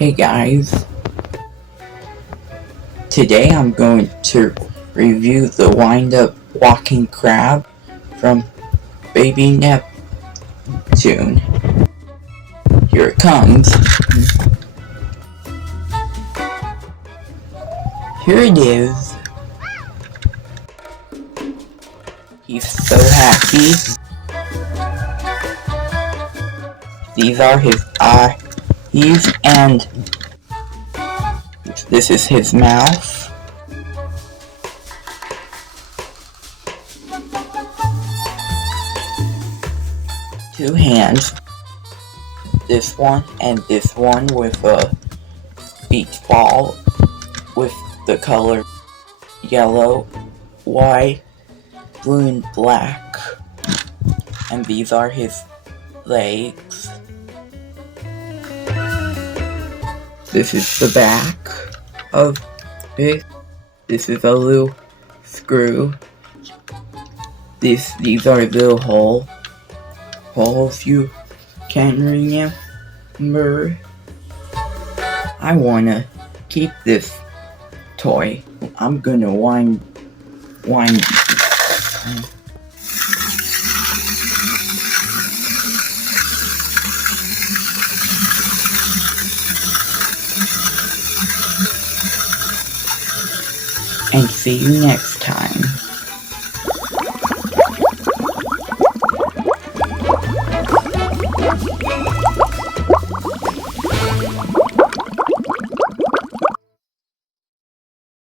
Hey guys, today I'm going to review the wind-up walking crab from Baby Neptune. Here it comes. Here it is. He's so happy. These are his eyes and this is his mouth. Two hands. This one and this one with a beach ball with the color yellow, white, blue, and black. And these are his legs. This is the back of it. This is a little screw. These are little holes you can remember. I wanna keep this toy. I'm gonna wind. And see you next time.